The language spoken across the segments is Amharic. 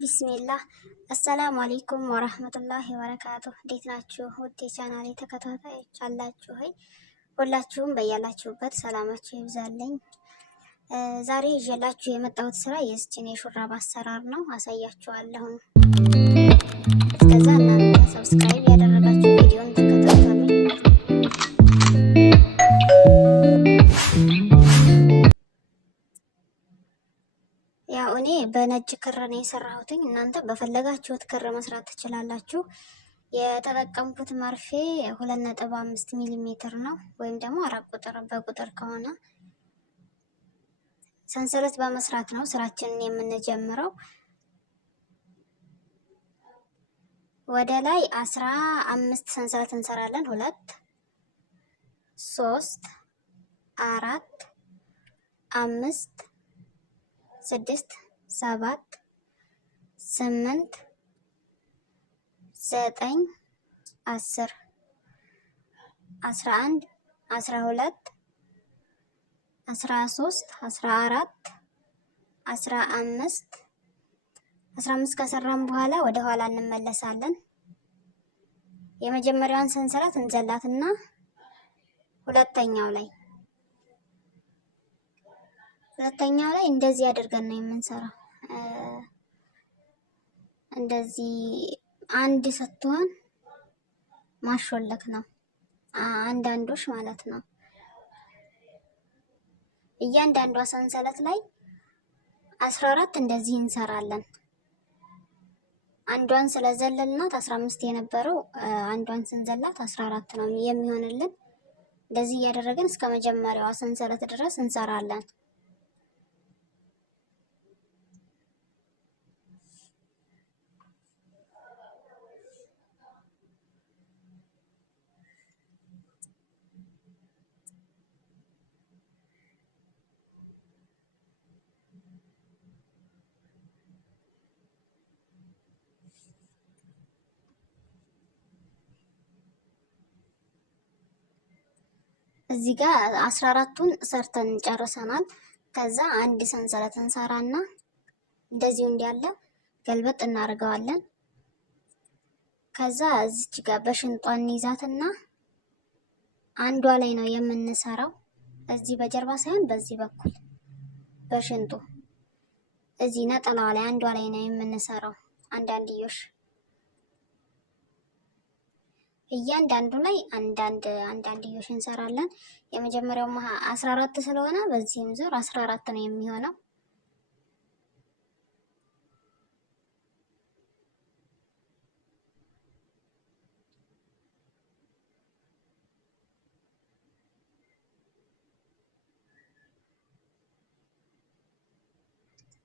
ቢስሚላህ አሰላሙ አለይኩም ወራህመቱላሂ ወበረካቱሁ። እንዴት ናችሁ? ውድ የቻናሌ ተከታታዮች አላችሁ ሆይ? ሁላችሁም በያላችሁበት ሰላማችሁ ይብዛልኝ። ዛሬ ይዤላችሁ የመጣሁት ስራ የስችን የሹራብ አሰራር ነው፣ አሳያችኋለሁ። እስከዛ እናንተ ሰብስክራይብ ያደረጋችሁ ቪዲዮን ተከታተሉ። ያው እኔ በነጭ ክር ነው የሰራሁትኝ። እናንተ በፈለጋችሁት ክር መስራት ትችላላችሁ። የተጠቀምኩት መርፌ 2.5 ሚሊ ሜትር ነው፣ ወይም ደግሞ 4 ቁጥር በቁጥር ከሆነ ሰንሰለት በመስራት ነው ስራችንን የምንጀምረው። ወደ ላይ 15 ሰንሰለት እንሰራለን። 2 3 4 5 6 7 8 9 10 11 12 13 14 15 ከሰራን በኋላ ወደ ኋላ እንመለሳለን። የመጀመሪያውን ሰንሰለት እንዘላትና ሁለተኛው ላይ እንደዚህ አድርገን ነው የምንሰራው። እንደዚህ አንድ ስትሆን ማሾለክ ነው፣ አንዳንዶች ማለት ነው። እያንዳንዷ ሰንሰለት ላይ 14 እንደዚህ እንሰራለን። አንዷን ስለዘለልናት 15 የነበረው አንዷን ስንዘላት 14 ነው የሚሆንልን። እንደዚህ እያደረግን እስከ መጀመሪያዋ ሰንሰለት ድረስ እንሰራለን። እዚህ ጋር 14ቱን ሰርተን ጨርሰናል። ከዛ አንድ ሰንሰለት እንሰራና እንደዚሁ እንዲያለ ገልበጥ እናደርገዋለን። ከዛ እዚች ጋር በሽንጧን እንይዛትና አንዷ ላይ ነው የምንሰራው። እዚህ በጀርባ ሳይሆን በዚህ በኩል በሽንጡ እዚህ ነጠላዋ ላይ አንዷ ላይ ነው የምንሰራው። አንዳንድዮሽ እያንዳንዱ ላይ አንዳንድዮሽ እንሰራለን። የመጀመሪያው 14 ስለሆነ በዚህም ዙር 14 ነው የሚሆነው።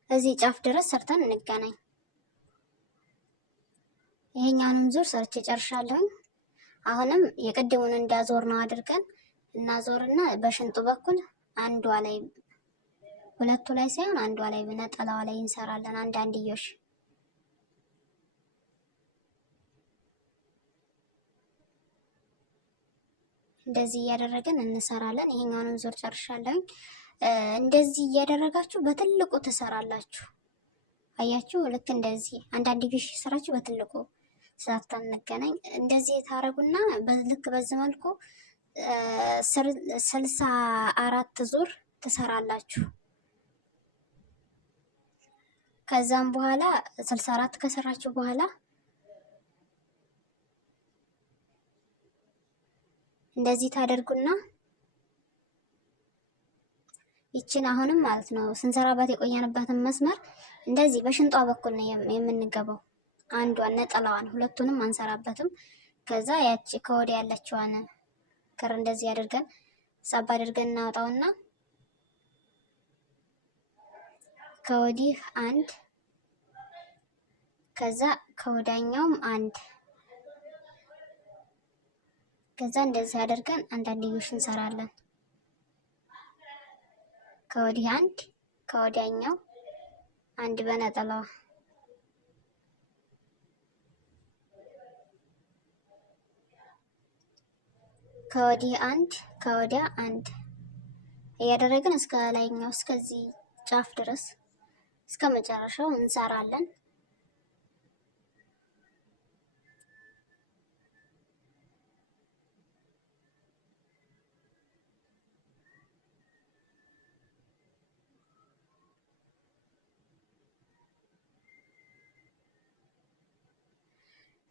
እዚህ ጫፍ ድረስ ሰርተን እንገናኝ። ይሄኛውንም ዙር ሰርቼ ጨርሻለሁኝ። አሁንም የቅድሙን እንዳዞር ነው አድርገን እናዞርና በሽንጡ በኩል አንዷ ላይ ሁለቱ ላይ ሳይሆን አንዷ ላይ ነጠላዋ ላይ እንሰራለን። አንዳንድዮሽ እንደዚህ እያደረግን እንሰራለን። ይሄኛውንም ዙር ጨርሻለሁኝ። እንደዚህ እያደረጋችሁ በትልቁ ትሰራላችሁ። አያችሁ፣ ልክ እንደዚህ አንዳንድዮሽ ሰራችሁ በትልቁ ሰርተን እንገናኝ። እንደዚህ ታረጉና ልክ በዚህ መልኩ 64 ዙር ትሰራላችሁ። ከዛም በኋላ 64 ከሰራችሁ በኋላ እንደዚህ ታደርጉና ይችን አሁንም ማለት ነው ስንሰራባት የቆየንባትን መስመር እንደዚህ በሽንጧ በኩል ነው የምንገባው። አንዷን ነጠላዋን ሁለቱንም አንሰራበትም። ከዛ ያቺ ከወዲያ ያለችዋን ክር እንደዚህ አድርገን ሳብ አድርገን እናወጣውና ከወዲህ አንድ ከዛ ከወዳኛውም አንድ ከዛ እንደዚህ አድርገን አንዳንድዮሽ እንሰራለን። ከወዲህ አንድ ከወዲያኛው አንድ በነጠላዋ ከወዲህ አንድ ከወዲያ አንድ እያደረግን እስከ ላይኛው እስከዚህ ጫፍ ድረስ እስከ መጨረሻው እንሰራለን።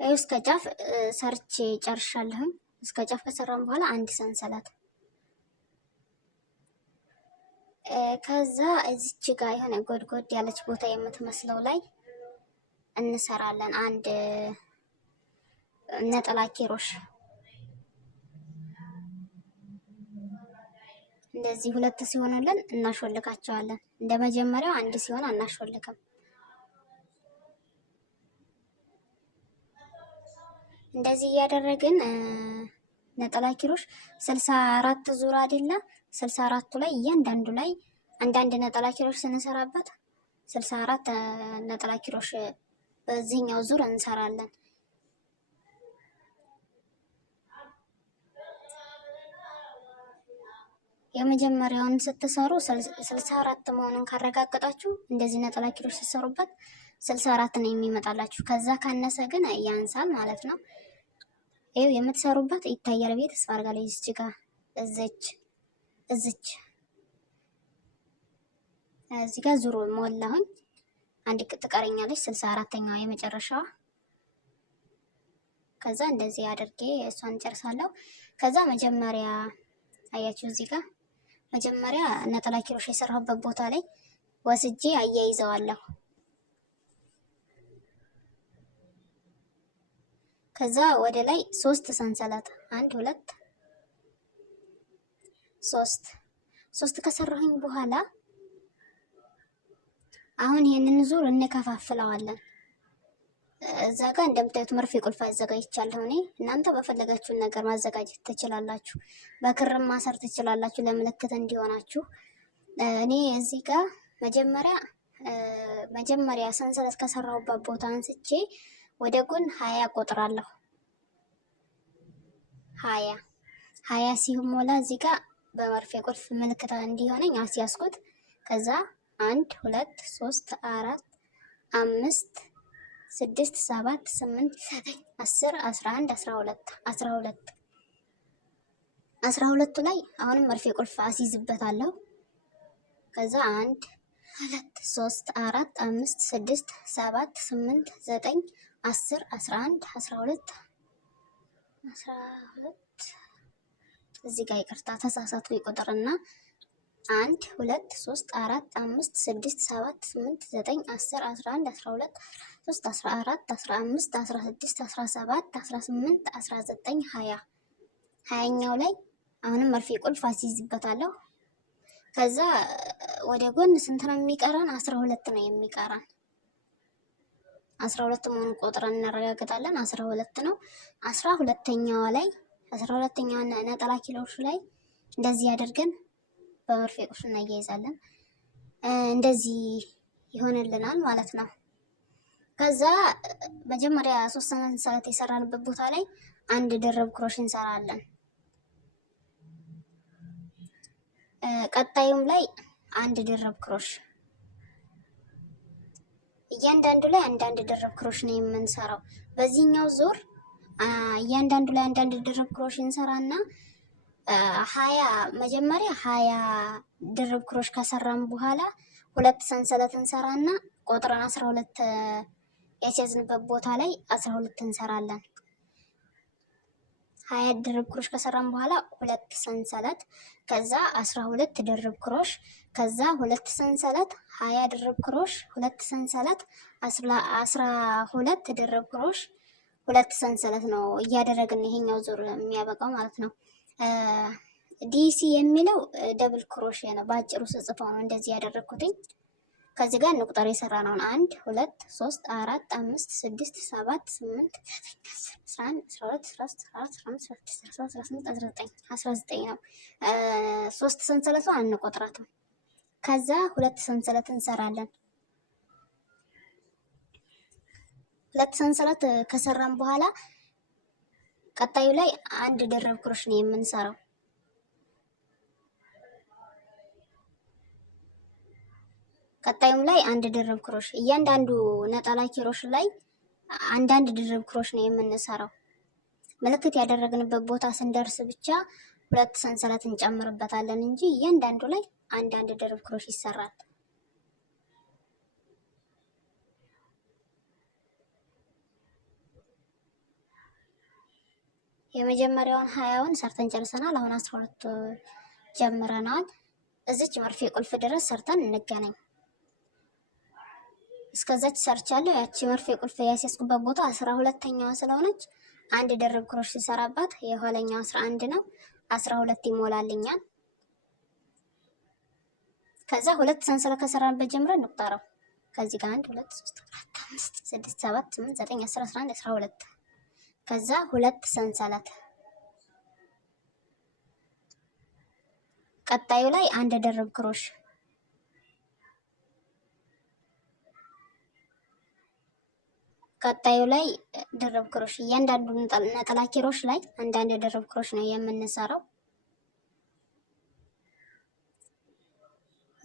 ይኸው እስከ ጫፍ ሰርቼ ጨርሻለሁኝ። እስከ ጫፍ ከሰራን በኋላ አንድ ሰንሰለት ከዛ እዚች ጋር የሆነ ጎድጎድ ያለች ቦታ የምትመስለው ላይ እንሰራለን አንድ ነጠላ ኪሮሽ እንደዚህ ሁለት ሲሆኑልን እናሾልካቸዋለን። እንደ መጀመሪያው አንድ ሲሆን አናሾልክም። እንደዚህ እያደረግን ነጠላ ኪሮሽ 64 ዙር አይደለ? 64ቱ ላይ እያንዳንዱ ላይ አንዳንድ ነጠላ ኪሮሽ ስንሰራበት 64 ነጠላ ኪሮሽ በዚህኛው ዙር እንሰራለን። የመጀመሪያውን ስትሰሩ 64 መሆኑን ካረጋገጣችሁ እንደዚህ ነጠላ ኪሮሽ ስትሰሩበት 64 ነው የሚመጣላችሁ። ከዛ ካነሰ ግን ያንሳል ማለት ነው። ይኸው የምትሰሩበት ይታያል ብዬ ተስፋ አድርጋለሁ። እዚች ጋር እዚች እዚህ ጋር ዙሩ ሞላሁኝ። አንድ ትቀረኛለች 64ኛዋ የመጨረሻዋ። ከዛ እንደዚህ አድርጌ እሷን ጨርሳለሁ። ከዛ መጀመሪያ አያችሁ እዚህ ጋር መጀመሪያ ነጠላ ኪሮሽ የሰራሁበት ቦታ ላይ ወስጄ አያይዘዋለሁ። ከዛ ወደ ላይ 3 ሰንሰለት 1 2 3 ከሰራሁኝ በኋላ አሁን ይሄንን ዙር እንከፋፍለዋለን። እዛ ጋር እንደምታዩት መርፌ ቁልፍ አዘጋጅቻለሁ እኔ። እናንተ በፈለጋችሁን ነገር ማዘጋጀት ትችላላችሁ። በክርም ማሰር ትችላላችሁ ለምልክት እንዲሆናችሁ። እኔ እዚህ ጋር መጀመሪያ ሰንሰለት ከሰራሁበት ቦታ አንስቼ ወደ ጎን 20 ቆጥራለሁ። 20 ሲሞላ እዚህ ጋር በመርፌ ቁልፍ ምልክት እንዲሆነኝ አስያዝኩት። ከዛ 1 2 3 4 5 6 7 8 9 10 11 12 12ቱ ላይ አሁንም መርፌ ቁልፍ አስይዝበታለሁ። ከዛ 1 2 3 4 5 6 7 8 9 10 11 12 እዚህ ጋር ይቅርታ ተሳሳትኩ ቁጥርና 1 2 3 4 5 6 7 8 9 10 11 12 13 14 15 16 17 18 19 20 20ኛው ላይ አሁንም መርፌ ቁልፍ አስይዝበታለሁ። ከዛ ወደ ጎን ስንት ነው የሚቀረን? 12 ነው የሚቀረን። 12 መሆኑን ቆጥረን እናረጋግጣለን። 12 ነው። 12ኛዋ ላይ 12ኛዋ ነጠላ ኪሮሽ ላይ እንደዚህ አድርገን በመርፌ ቁልፍ እናያይዛለን። እንደዚህ ይሆንልናል ማለት ነው። ከዛ መጀመሪያ 3 ሰንሰለት የሰራንበት ቦታ ላይ አንድ ድርብ ክሮሽ እንሰራለን። ቀጣዩም ላይ አንድ ድርብ ክሮሽ፣ እያንዳንዱ ላይ አንዳንድ ድርብ ክሮሽ ነው የምንሰራው። በዚህኛው ዙር እያንዳንዱ ላይ አንዳንድ ድርብ ክሮሽ እንሰራና መጀመሪያ 20 ድርብ ክሮሽ ከሰራን በኋላ 2 ሰንሰለት እንሰራና ቆጥረን 12 ያስያዝንበት ቦታ ላይ 12 እንሰራለን። 20 ድርብ ክሮሽ ከሰራን በኋላ 2 ሰንሰለት፣ ከዛ 12 ድርብ ክሮሽ፣ ከዛ 2 ሰንሰለት፣ 20 ድርብ ክሮሽ፣ 2 ሰንሰለት፣ 12 ድርብ ክሮሽ፣ 2 ሰንሰለት ነው እያደረግን ይሄኛው ዙር የሚያበቃው ማለት ነው። ዲሲ የሚለው ደብል ክሮሼ ነው። በአጭሩ ስጽፈው ነው እንደዚህ ያደረግኩትኝ። ከዚህ ጋር እንቁጠር የሰራነውን 1 2 3 4 5 6 7 8 9 10 11 12 13 14 15 16 17 18 19 ነው። 3 ሰንሰለቷን አንቆጥራትም። ከዛ 2 ሰንሰለት እንሰራለን። 2 ሰንሰለት ከሰራን በኋላ ቀጣዩ ላይ አንድ ድርብ ክሮሽ ነው የምንሰራው። ቀጣዩም ላይ አንድ ድርብ ክሮሽ፣ እያንዳንዱ ነጠላ ኪሮሽ ላይ አንዳንድ ድርብ ክሮሽ ነው የምንሰራው። ምልክት ያደረግንበት ቦታ ስንደርስ ብቻ 2 ሰንሰለት እንጨምርበታለን እንጂ እያንዳንዱ ላይ አንዳንድ ድርብ ክሮሽ ይሰራል። የመጀመሪያውን 20ውን ሰርተን ጨርሰናል። አሁን 12 ጀምረናል። እዚች መርፌ ቁልፍ ድረስ ሰርተን እንገናኝ። እስከዛች ሰርቻለሁ። ያቺ መርፌ ቁልፍ ያስያዝኩበት ቦታ 12ኛዋ ስለሆነች አንድ ድርብ ክሮሽ ሲሰራባት የኋለኛው 11 ነው። 12 ይሞላልኛል። ከዛ ሁለት ሰንሰለት ከሰራንበት ጀምረን እንቁጠረው። ከዚህ ጋር 1 2 3 4 5 6 7 8 9 10 11 12 ከዛ ሁለት ሰንሰለት ቀጣዩ ላይ አንድ ድርብ ክሮሽ ቀጣዩ ላይ ድርብ ክሮሽ እያንዳንዱ ነጠላ ኪሮሽ ላይ አንዳንድ ድርብ ክሮሽ ነው የምንሰራው።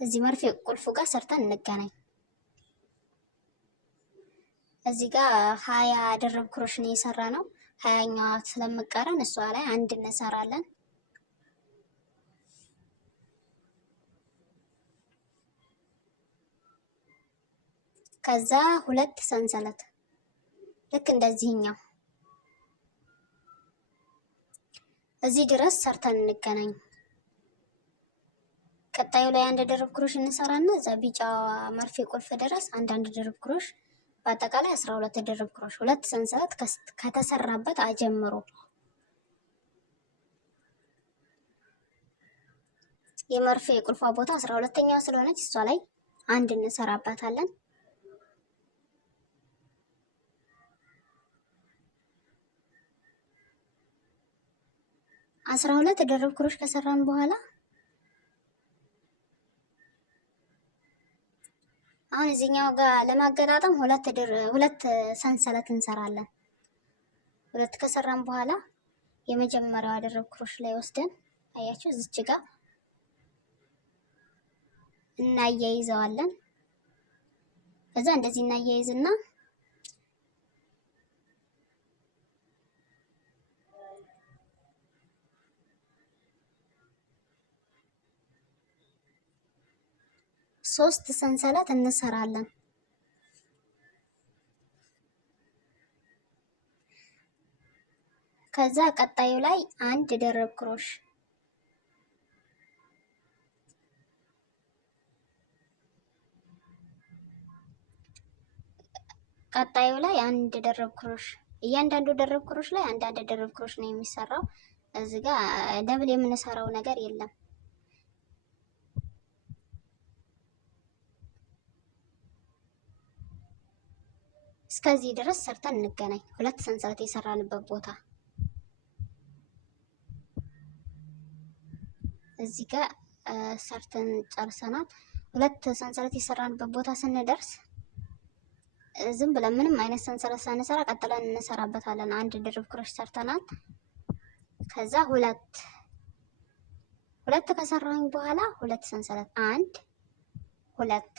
እዚህ መርፌ ቁልፉ ጋር ሰርተን እንገናኝ። እዚህ ጋር 20 ድርብ ክሮሽ ነው የሰራ ነው። 20ኛዋ ስለምቀረን እሷ ላይ አንድ እንሰራለን። ከዛ ሁለት ሰንሰለት ልክ እንደዚህኛው እዚህ ድረስ ሰርተን እንገናኝ። ቀጣዩ ላይ አንድ ድርብ ክሮሽ እንሰራና እዛ ቢጫ መርፌ ቁልፍ ድረስ አንዳንድ ድርብ ክሮሽ በአጠቃላይ 12 ድርብ ክሮሽ ሁለት ሰንሰለት ከተሰራበት አጀምሮ የመርፌ ቁልፏ ቦታ 12ኛው ስለሆነች እሷ ላይ አንድ እንሰራባታለን። 12 ድርብ ክሮሽ ከሰራን በኋላ አሁን እዚህኛው ጋር ለማገጣጠም ሁለት ሰንሰለት እንሰራለን። ሁለት ከሰራን በኋላ የመጀመሪያው ድርብ ክሮሽ ላይ ወስደን አያችሁ እዚች ጋር እናያይዘዋለን። ከዛ እንደዚህ እናያይዝና ሶስት ሰንሰለት እንሰራለን። ከዛ ቀጣዩ ላይ አንድ ድርብ ክሮሽ ቀጣዩ ላይ አንድ ድርብ ክሮሽ እያንዳንዱ ድርብ ክሮሽ ላይ አንዳንድ ድርብ ክሮሽ ነው የሚሰራው። እዚህ ጋር ደብል የምንሰራው ነገር የለም። እስከዚህ ድረስ ሰርተን እንገናኝ። ሁለት ሰንሰለት የሰራንበት ቦታ እዚህ ጋር ሰርተን ጨርሰናል። ሁለት ሰንሰለት የሰራንበት ቦታ ስንደርስ ዝም ብለን ምንም አይነት ሰንሰለት ሳንሰራ ቀጥለን እንሰራበታለን። አንድ ድርብ ክሮሽ ሰርተናል። ከዛ ሁለት ከሰራሁኝ በኋላ ሁለት ሰንሰለት አንድ ሁለት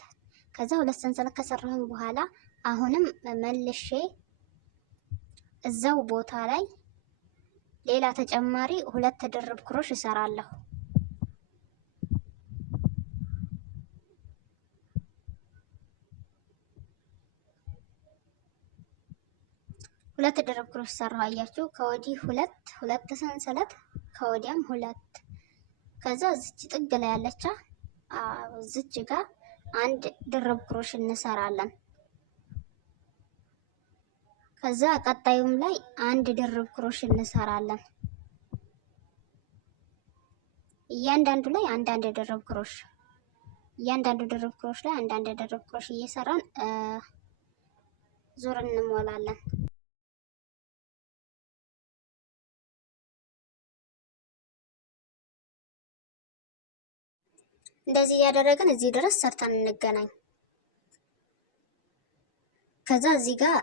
ከዛ ሁለት ሰንሰለት ከሰራሁኝ በኋላ አሁንም መልሼ እዛው ቦታ ላይ ሌላ ተጨማሪ ሁለት ድርብ ክሮሽ እሰራለሁ። ሁለት ድርብ ክሮሽ ሰራሁ አያችሁ። ከወዲህ ሁለት ሰንሰለት ከወዲያም ሁለት ከዛ እዚች ጥግ ላይ ያለቻ እዚች ጋር አንድ ድርብ ክሮሽ እንሰራለን። ከዛ ቀጣዩም ላይ አንድ ድርብ ክሮሽ እንሰራለን። እያንዳንዱ ላይ አንዳንድ ድርብ ክሮሽ እያንዳንዱ ድርብ ክሮሽ ላይ አንዳንድ ድርብ ክሮሽ እየሰራን ዙር እንሞላለን። እንደዚህ እያደረግን እዚህ ድረስ ሰርተን እንገናኝ። ከዛ እዚህ ጋር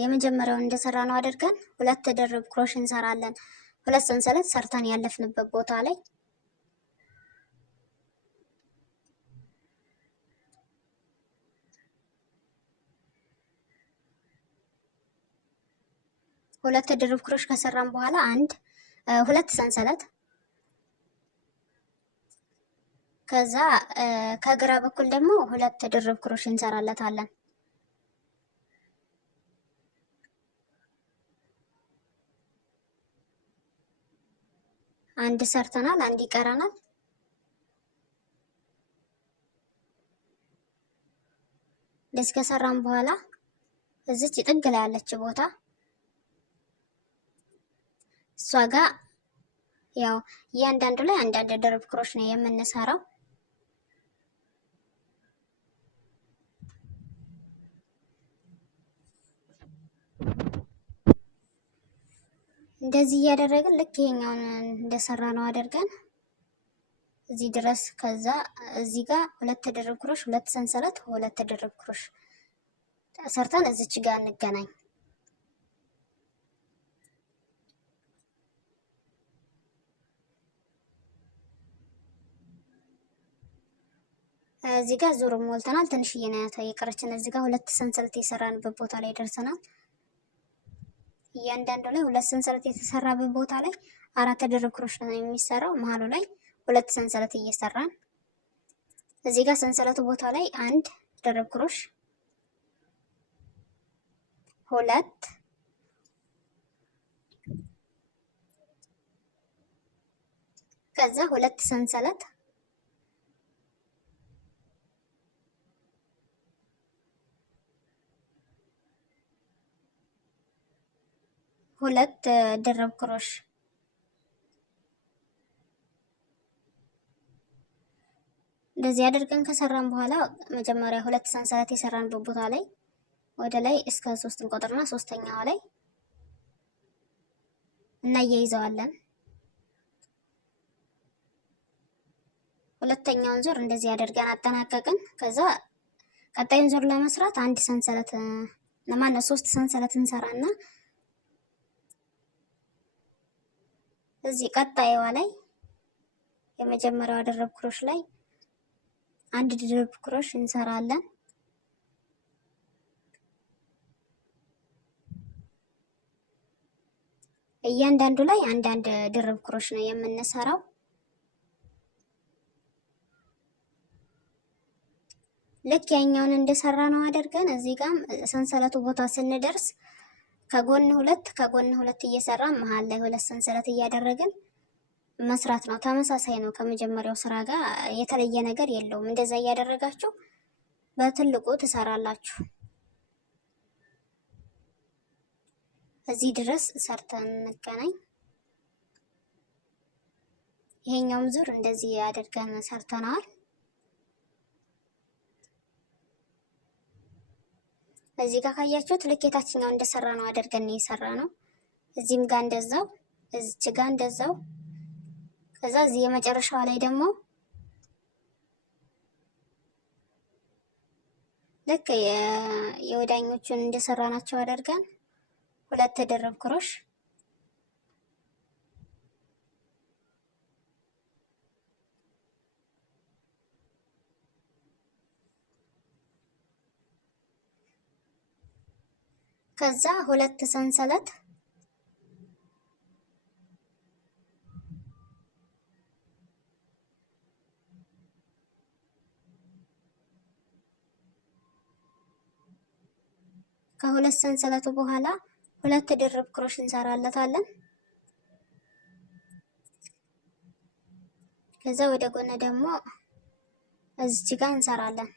የመጀመሪያውን እንደሰራ ነው አድርገን ሁለት ድርብ ክሮሽ እንሰራለን። ሁለት ሰንሰለት ሰርተን ያለፍንበት ቦታ ላይ ሁለት ድርብ ክሮሽ ከሰራን በኋላ ሁለት ሰንሰለት ከዛ ከግራ በኩል ደግሞ ሁለት ድርብ ክሮሽ እንሰራለታለን። አንድ ሰርተናል፣ አንድ ይቀረናል። እንደዚህ ከሰራን በኋላ እዚች ጥግ ላይ ያለች ቦታ እሷ ጋር ያው እያንዳንዱ ላይ አንዳንድ ድርብ ክሮሽ ነው የምንሰራው። እንደዚህ እያደረግን ልክ ይሄኛውን እንደሰራ ነው አድርገን እዚህ ድረስ፣ ከዛ እዚህ ጋር ሁለት ድርብ ክሮሽ፣ ሁለት ሰንሰለት፣ ሁለት ድርብ ክሮሽ ሰርተን እዚች ጋር እንገናኝ። እዚህ ጋር ዙር ሞልተናል። ትንሽዬ ናት የቀረችን። እዚህ ጋር ሁለት ሰንሰለት የሰራንበት ቦታ ላይ ደርሰናል። እያንዳንዱ ላይ ሁለት ሰንሰለት የተሰራበት ቦታ ላይ አራት ድርብ ክሮሽ ነው የሚሰራው። መሀሉ ላይ ሁለት ሰንሰለት እየሰራን እዚህ ጋር ሰንሰለቱ ቦታ ላይ አንድ ድርብ ክሮሽ፣ ሁለት፣ ከዛ ሁለት ሰንሰለት፣ ሁለት ድርብ ክሮሽ፣ እንደዚህ አድርገን ከሰራን በኋላ መጀመሪያ ሁለት ሰንሰለት የሰራንበት ቦታ ላይ ወደ ላይ እስከ 3 እንቆጥርና ሶስተኛዋ ላይ እናያይዘዋለን። ሁለተኛውን ዙር እንደዚህ አድርገን አጠናቀቅን። ከዛ ቀጣዩን ዙር ለመስራት አንድ ሰንሰለት ለማነው 3 ሰንሰለት እንሰራና እዚህ ቀጣይዋ ላይ የመጀመሪያው ድርብ ክሮሽ ላይ አንድ ድርብ ክሮሽ እንሰራለን። እያንዳንዱ ላይ አንዳንድ ድርብ ክሮሽ ነው የምንሰራው። ልክ ያኛውን እንደሰራ ነው አድርገን እዚህ ጋር ሰንሰለቱ ቦታ ስንደርስ ከጎን ሁለት እየሰራን መሀል ላይ ሁለት ሰንሰለት እያደረግን መስራት ነው። ተመሳሳይ ነው ከመጀመሪያው ስራ ጋር የተለየ ነገር የለውም። እንደዛ እያደረጋችሁ በትልቁ ትሰራላችሁ። እዚህ ድረስ ሰርተን እንገናኝ። ይሄኛውም ዙር እንደዚህ አድርገን ሰርተናል። እዚህ ጋር ካያችሁት ልክ የታችኛው እንደሰራ ነው አድርገን የሰራ ነው። እዚህም ጋር እንደዛው፣ እዚች ጋር እንደዛው። ከዛ እዚህ የመጨረሻዋ ላይ ደግሞ ልክ የወዳኞቹን እንደሰራናቸው አድርገን ሁለት ድርብ ክሮሽ፣ ከዛ ሁለት ሰንሰለት፣ ከሁለት ሰንሰለቱ በኋላ ሁለት ድርብ ክሮሽ እንሰራለታለን። ከዛ ወደ ጎን ደግሞ እዚች ጋር እንሰራለን።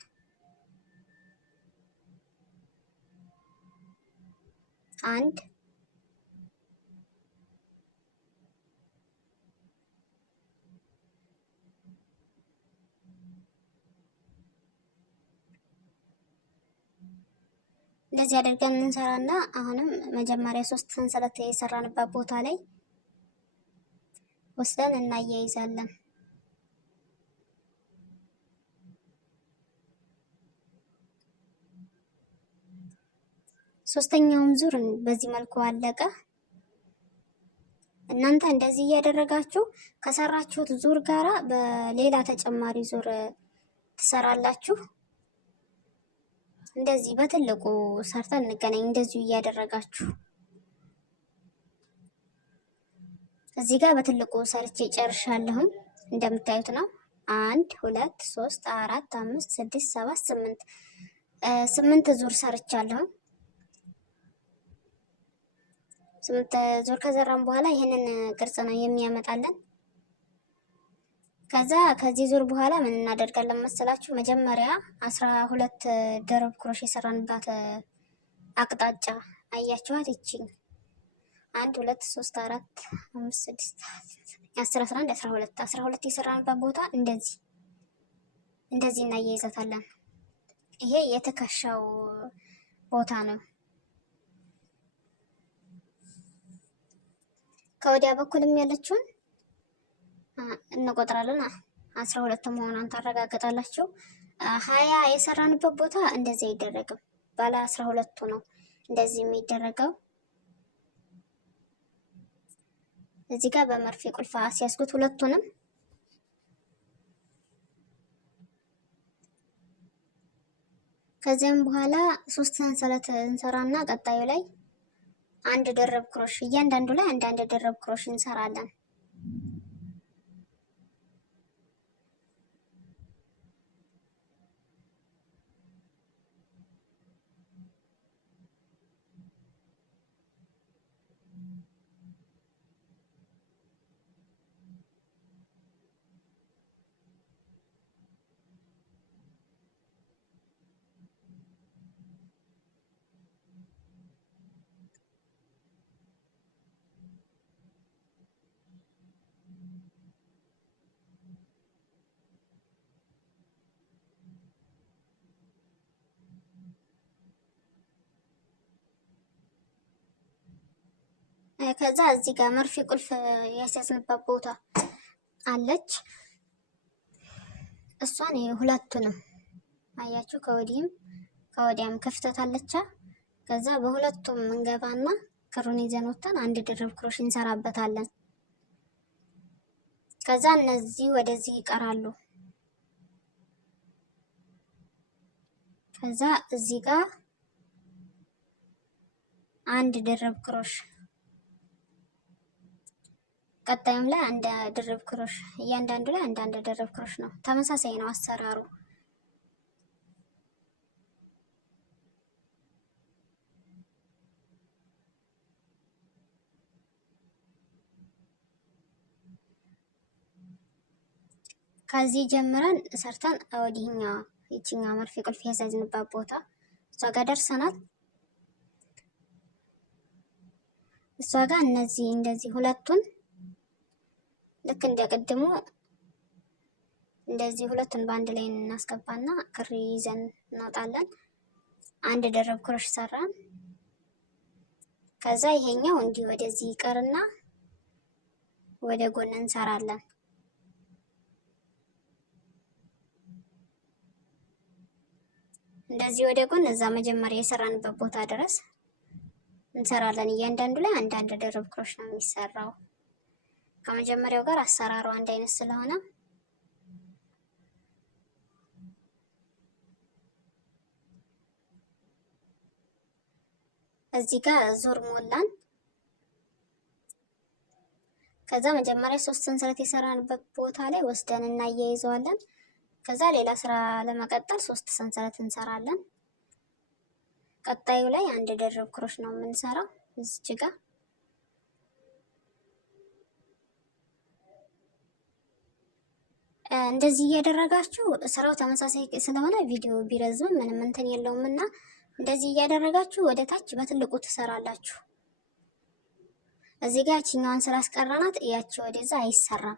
አንድ፣ እንደዚህ አድርገን እንሰራና አሁንም መጀመሪያ 3 ሰንሰለት የሰራንበት ቦታ ላይ ወስደን እናያይዛለን። ሶስተኛውም ዙር በዚህ መልኩ አለቀ። እናንተ እንደዚህ እያደረጋችሁ ከሰራችሁት ዙር ጋራ በሌላ ተጨማሪ ዙር ትሰራላችሁ። እንደዚህ በትልቁ ሰርተን እንገናኝ። እንደዚሁ እያደረጋችሁ እዚህ ጋር በትልቁ ሰርቼ ጨርሻለሁ። እንደምታዩት ነው። 1 2 3 4 5 6 7 8 ዙር ሰርቻለሁ። 8 ዙር ከዘራን በኋላ ይሄንን ቅርጽ ነው የሚያመጣልን። ከዛ ከዚህ ዙር በኋላ ምን እናደርጋለን መሰላችሁ? መጀመሪያ 12 ደረብ ክሮሽ የሰራንባት አቅጣጫ አያችኋት? ይቺኝ 1 2 3 4 5 6 10 11 12 የሰራንባት ቦታ እንደዚህ እናያይዛታለን። ይሄ የትከሻው ቦታ ነው። ከወዲያ በኩልም ያለችውን እንቆጥራለን። 12 መሆኗን ታረጋግጣላችሁ። 20 የሰራንበት ቦታ እንደዚህ አይደረግም። ባለ 12ቱ ነው እንደዚህ የሚደረገው። እዚህ ጋር በመርፌ ቁልፍ ሲያስጉት ሁለቱንም ከዚያም በኋላ 3 ሰንሰለት እንሰራና ቀጣዩ ላይ አንድ ደረብ ክሮሽ፣ እያንዳንዱ ላይ አንድ ደረብ ክሮሽ እንሰራለን። ከዛ እዚህ ጋር መርፌ ቁልፍ ያስያዝንበት ቦታ አለች። እሷን ሁለቱንም አያችሁ፣ ከወዲያም ክፍተት አለች። ከዛ በሁለቱም እንገባና ክሩን ይዘን ወጥተን አንድ ድርብ ክሮሽ እንሰራበታለን። ከዛ እነዚህ ወደዚህ ይቀራሉ። ከዛ እዚህ ጋር አንድ ድርብ ክሮሽ፣ ቀጣዩም ላይ አንድ ድርብ ክሮሽ፣ እያንዳንዱ ላይ አንድ ድርብ ክሮሽ ነው። ተመሳሳይ ነው አሰራሩ። ከዚህ ጀምረን ሰርተን ወዲህኛው ይቺኛው መርፌ ቁልፍ ያሳዝንባት ቦታ እሷ ጋር ደርሰናል። እሷ ጋር እነዚህ እንደዚህ ሁለቱን ልክ እንደቀድሞ እንደዚህ ሁለቱን በአንድ ላይ እናስገባና ክር ይዘን እናወጣለን። አንድ ደረብ ክሮሽ ሰራን። ከዛ ይሄኛው እንዲህ ወደዚህ ይቀርና ወደ ጎን እንሰራለን። እንደዚህ ወደ ጎን እዛ መጀመሪያ የሰራንበት ቦታ ድረስ እንሰራለን። እያንዳንዱ ላይ አንድ ደረብ ክሮሽ ነው የሚሰራው። ከመጀመሪያው ጋር አሰራሩ አንድ አይነት ስለሆነ እዚህ ጋር ዙር ሞላን። ከዛ መጀመሪያ 3 ሰንሰለት የሰራንበት ቦታ ላይ ወስደን እናያይዘዋለን። ከዛ ሌላ ስራ ለመቀጠል 3 ሰንሰለት እንሰራለን። ቀጣዩ ላይ አንድ ደረብ ክሮሽ ነው የምንሰራው እዚች ጋር። እንደዚህ እያደረጋችሁ ስራው ተመሳሳይ ስለሆነ ቪዲዮ ቢረዝም ምንም እንትን የለውም እና እንደዚህ እያደረጋችሁ ወደ ታች በትልቁ ትሰራላችሁ። እዚህ ጋር ያቺኛዋን ስላስቀራናት ያቺ ወደዛ አይሰራም።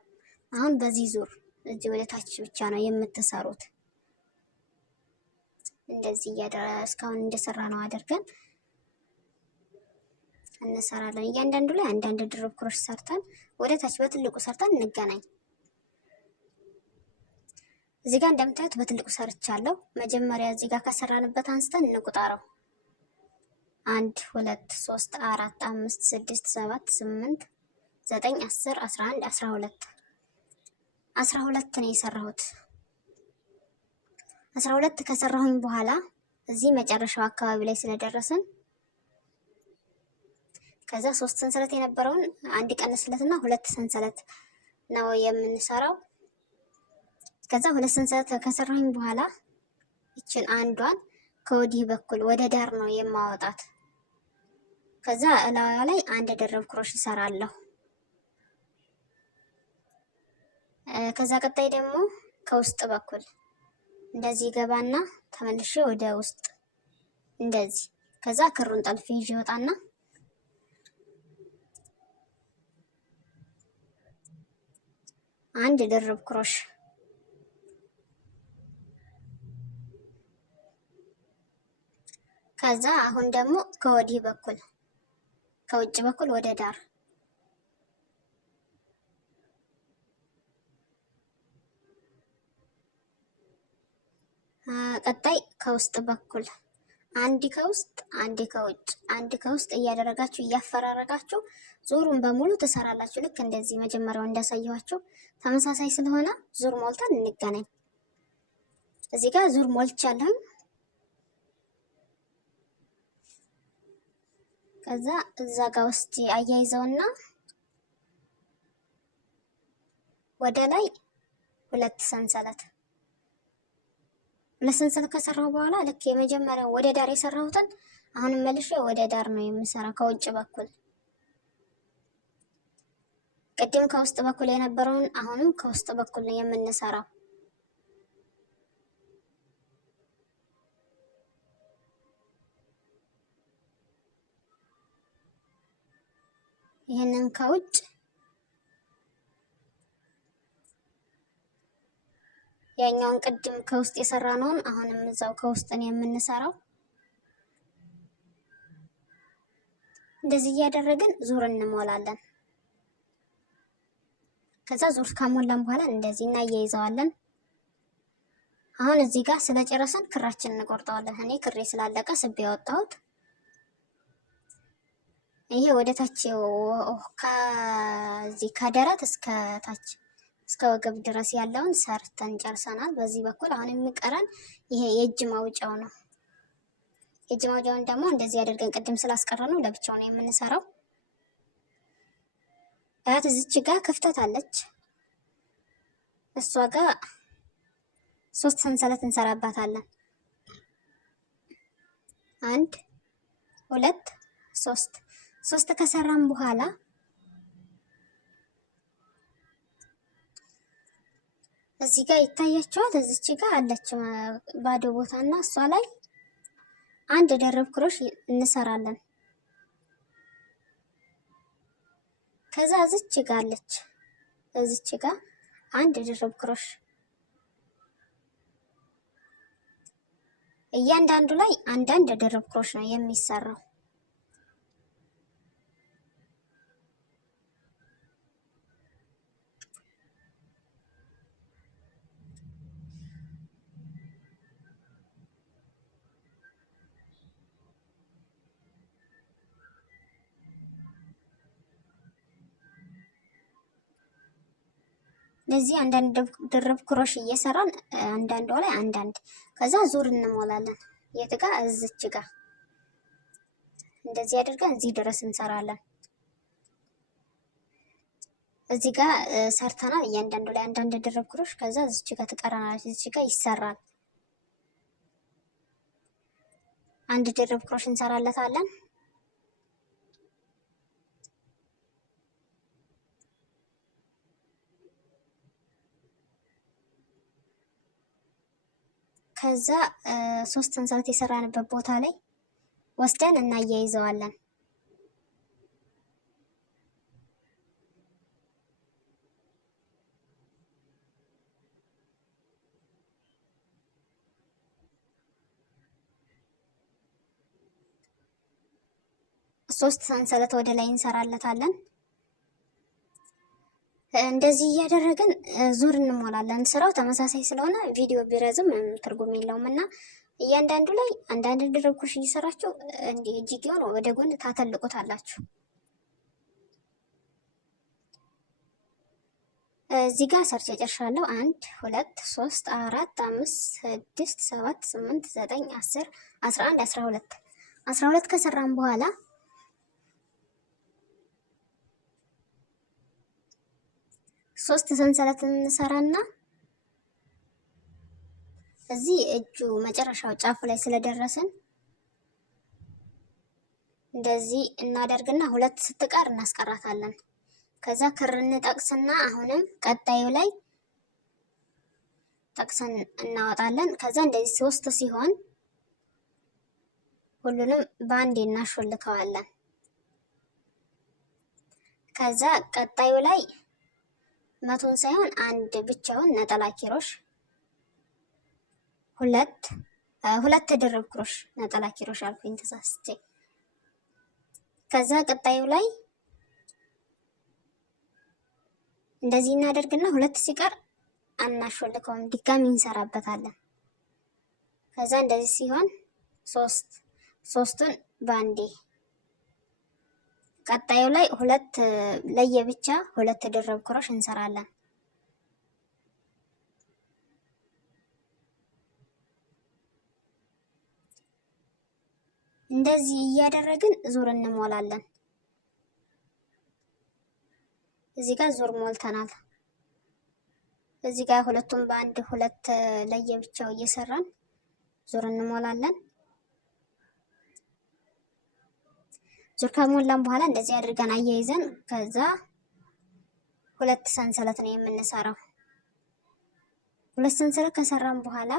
አሁን በዚህ ዙር እዚህ ወደ ታች ብቻ ነው የምትሰሩት። እንደዚህ እስካሁን እንደሰራ ነው አድርገን እንሰራለን። እያንዳንዱ ላይ አንድ ድርብ ክሮሽ ሰርተን ወደ ታች በትልቁ ሰርተን እንገናኝ። እዚህ ጋር እንደምታዩት በትልቁ ሰርቻለሁ። መጀመሪያ እዚህ ጋር ከሰራንበት አንስተን እንቁጠረው። 1 2 3 4 5 6 7 8 9 10 11 12 ነው የሰራሁት። 12 ከሰራሁኝ በኋላ እዚህ መጨረሻው አካባቢ ላይ ስለደረስን ከዛ 3 ሰንሰለት የነበረውን አንድ ቀንስለትና 2 ሰንሰለት ነው የምንሰራው። ከዛ 2 ሰንሰለት ከሰራሁኝ በኋላ ይችን አንዷን ከወዲህ በኩል ወደ ዳር ነው የማወጣት። ከዛ እላዋ ላይ አንድ ደረብ ክሮሽ እሰራለሁ። ከዛ ቀጣይ ደግሞ ከውስጥ በኩል እንደዚህ ገባና ተመልሼ ወደ ውስጥ እንደዚህ። ከዛ ክሩን ጠልፌ ይዤ ወጣና አንድ ድርብ ክሮሽ ከዛ አሁን ደግሞ ከወዲህ በኩል ከውጭ በኩል ወደ ዳር ቀጣይ ከውስጥ በኩል አንድ ከውስጥ አንድ ከውጭ አንድ ከውስጥ እያደረጋችሁ እያፈራረጋችሁ ዙሩን በሙሉ ትሰራላችሁ። ልክ እንደዚህ መጀመሪያው እንዳሳየኋችሁ ተመሳሳይ ስለሆነ ዙር ሞልተን እንገናኝ። እዚህ ጋር ዙር ሞልቻለሁኝ። ከዛ እዛ ጋር ውስጥ አያይዘውና ወደ ላይ ሁለት ሰንሰለት ከሰራው በኋላ ልክ የመጀመሪያው ወደ ዳር የሰራሁትን አሁንም መልሼ ወደ ዳር ነው የምሰራ ከውጭ በኩል። ቅድም ከውስጥ በኩል የነበረውን አሁንም ከውስጥ በኩል ነው የምንሰራው። ይህንን ከውጭ ያኛውን ቅድም ከውስጥ የሰራነውን አሁንም እዛው ከውስጥ ነው የምንሰራው። እንደዚህ እያደረግን ዙር እንሞላለን። ከዛ ዙር ካሞላን በኋላ እንደዚህ እናያይዘዋለን። አሁን እዚህ ጋር ስለጨረሰን ክራችንን እንቆርጠዋለን። እኔ ክሬ ስላለቀ ስቤ ያወጣሁት ይሄ ወደ ታች ከዚህ ከደረት እስከ ታች እስከ ወገብ ድረስ ያለውን ሰርተን ጨርሰናል። በዚህ በኩል አሁን የሚቀረን ይሄ የእጅ ማውጫው ነው። የእጅ ማውጫውን ደግሞ እንደዚህ አድርገን ቅድም ስላስቀረነው ለብቻው ነው የምንሰራው። አያት እዚች ጋር ክፍተት አለች። እሷ ጋር 3 ሰንሰለት እንሰራባታለን። 1 2 3 ከሰራን በኋላ እዚህ ጋር ይታያቸዋል። እዚች ጋር አለች ባዶ ቦታና እሷ ላይ አንድ ድርብ ክሮሽ እንሰራለን። ከዛ እዚች ጋር አለች። እዚች ጋር አንድ ድርብ ክሮሽ እያንዳንዱ ላይ አንዳንድ ድርብ ክሮሽ ነው የሚሰራው። ለዚህ አንዳንድ ድርብ ክሮሽ እየሰራን አንዳንዷ ላይ አንዳንድ ከዛ ዙር እንሞላለን። የት ጋር እዚች ጋር እንደዚህ አድርገን እዚህ ድረስ እንሰራለን። እዚህ ጋር ሰርተናል። እያንዳንዱ ላይ አንዳንድ ድርብ ክሮሽ ከዛ እዚች ጋር ትቀረናለች። እዚች ጋር ይሰራል። አንድ ድርብ ክሮሽ እንሰራለታለን። ከዛ 3 ሰንሰለት የሰራንበት ቦታ ላይ ወስደን እናያይዘዋለን። ሶስት ሰንሰለት ወደ ላይ እንሰራለታለን። እንደዚህ እያደረግን ዙር እንሞላለን። ስራው ተመሳሳይ ስለሆነ ቪዲዮ ቢረዝም ትርጉም የለውም እና እያንዳንዱ ላይ አንዳንድ ድርብ ክሮሽ እየሰራችሁ እንዲህ እጅጌውን ወደ ጎን ታተልቁታላችሁ። እዚህ ጋር ሰርቼ ጨርሻለሁ። 1 2 3 4 5 6 7 8 9 10 11 12 ከሰራን በኋላ ሶስት ሰንሰለት እንሰራና እዚህ እጁ መጨረሻው ጫፉ ላይ ስለደረስን እንደዚህ እናደርግና 2 ስትቀር እናስቀራታለን። ከዛ ክር እንጠቅስና አሁንም ቀጣዩ ላይ ጠቅሰን እናወጣለን። ከዛ እንደዚህ 3 ሲሆን ሁሉንም በአንዴ እናሾልከዋለን። ከዛ ቀጣዩ ላይ 100 ሳይሆን 1 ብቻውን ነጠላ ኪሮሽ፣ ሁለት ድርብ ክሮሽ ነጠላ ኪሮሽ አልኩኝ ተሳስቼ። ከዛ ቀጣዩ ላይ እንደዚህ እናደርግና 2 ሲቀር አናሾልከውም፣ ድጋሚ እንሰራበታለን። ከዛ እንደዚህ ሲሆን 3ቱን ባንዴ፣ ቀጣዩ ላይ 2 ለየብቻ 2 ድርብ ክሮሽ እንሰራለን። እንደዚህ እያደረግን ዙር እንሞላለን። እዚህ ጋር ዙር ሞልተናል። እዚህ ጋር ሁለቱም በአንድ 2 ለየብቻው እየሰራን ዙር እንሞላለን። ዙር ከሞላን በኋላ እንደዚህ አድርገን አያይዘን ከዛ 2 ሰንሰለት ነው የምንሰራው። 2 ሰንሰለት ከሰራን በኋላ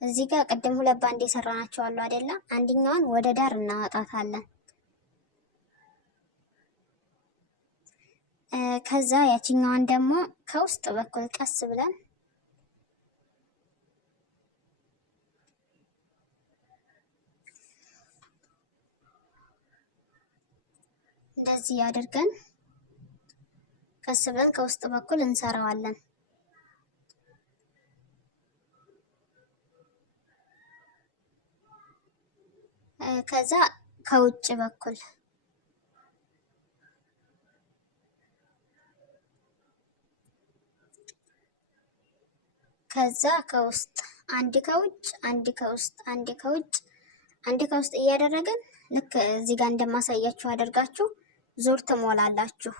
እዚህ ጋር ቅድም 2 ባንድ የሰራናቸው አሉ አይደለ? አንደኛውን ወደ ዳር እናወጣታለን። ከዛ ያቺኛዋን ደግሞ ከውስጥ በኩል ቀስ ብለን እንደዚህ አድርገን ቀስ ብለን ከውስጥ በኩል እንሰራዋለን። ከዛ ከውጭ በኩል ከዛ ከውስጥ አንድ ከውጭ አንድ ከውስጥ አንድ ከውጭ አንድ ከውስጥ እያደረግን ልክ እዚህ ጋር እንደማሳያችሁ አድርጋችሁ ዙር ትሞላላችሁ።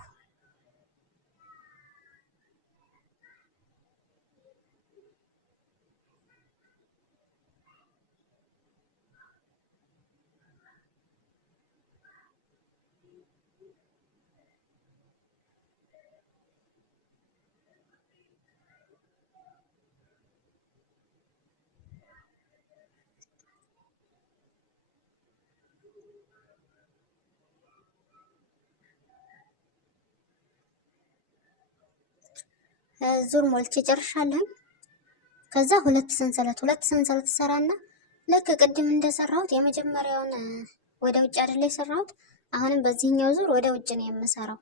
ዙር ሞልቼ ጨርሻለሁ። ከዛ 2 ሰንሰለት ሰራና ልክ ቅድም እንደሰራሁት የመጀመሪያውን ወደ ውጭ አይደለ የሰራሁት፣ አሁንም በዚህኛው ዙር ወደ ውጭ ነው የምሰራው።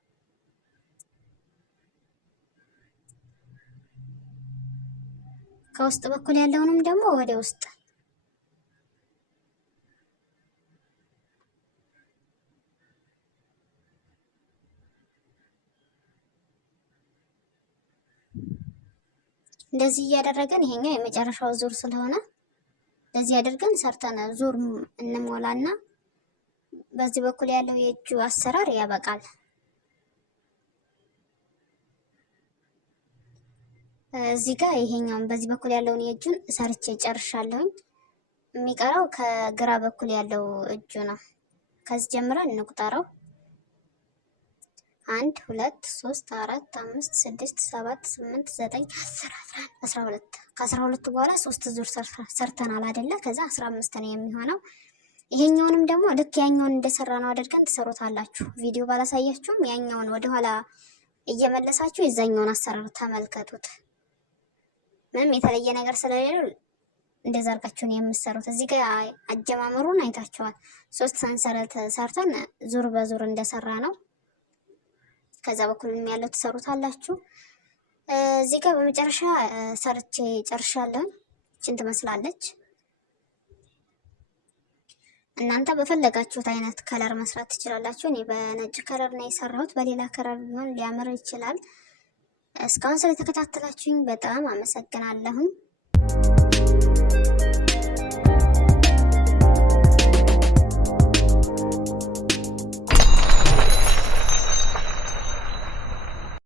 ከውስጥ በኩል ያለውንም ደግሞ ወደ ውስጥ እንደዚህ እያደረገን ይሄኛው የመጨረሻው ዙር ስለሆነ እንደዚህ አድርገን ሰርተን ዙር እንሞላና በዚህ በኩል ያለው የእጁ አሰራር ያበቃል። እዚህ ጋር ይሄኛውን በዚህ በኩል ያለውን የእጁን ሰርቼ ጨርሻለሁኝ። የሚቀረው ከግራ በኩል ያለው እጁ ነው። ከዚህ ጀምረን እንቁጠረው። 1 2 3 4 5 6 7 8 9 10 11 12 ከ12 በኋላ 3 ዙር ሰርተናል አይደለ? ከዛ 15 ነው የሚሆነው። ይሄኛውንም ደግሞ ልክ ያኛውን እንደሰራ ነው አድርገን ትሰሩታላችሁ። ቪዲዮ ባላሳያችሁም ያኛውን ወደኋላ እየመለሳችሁ የዛኛውን አሰራር ተመልከቱት። ምንም የተለየ ነገር ስለሌለው እንደዛ አድርጋችሁ ነው የምትሰሩት። እዚህ ጋር አጀማመሩን አይታችኋል። 3 ሰንሰለት ሰርተን ዙር በዙር እንደሰራ ነው። ከዛ በኩልም ያለው ትሰሩታላችሁ። እዚህ ጋር በመጨረሻ ሰርቼ ጨርሻለሁ። እቺን ትመስላለች። እናንተ በፈለጋችሁት አይነት ከለር መስራት ትችላላችሁ። እኔ በነጭ ከለር ነው የሰራሁት። በሌላ ከለር ቢሆን ሊያምር ይችላል። እስካሁን ስለተከታተላችሁኝ በጣም አመሰግናለሁ።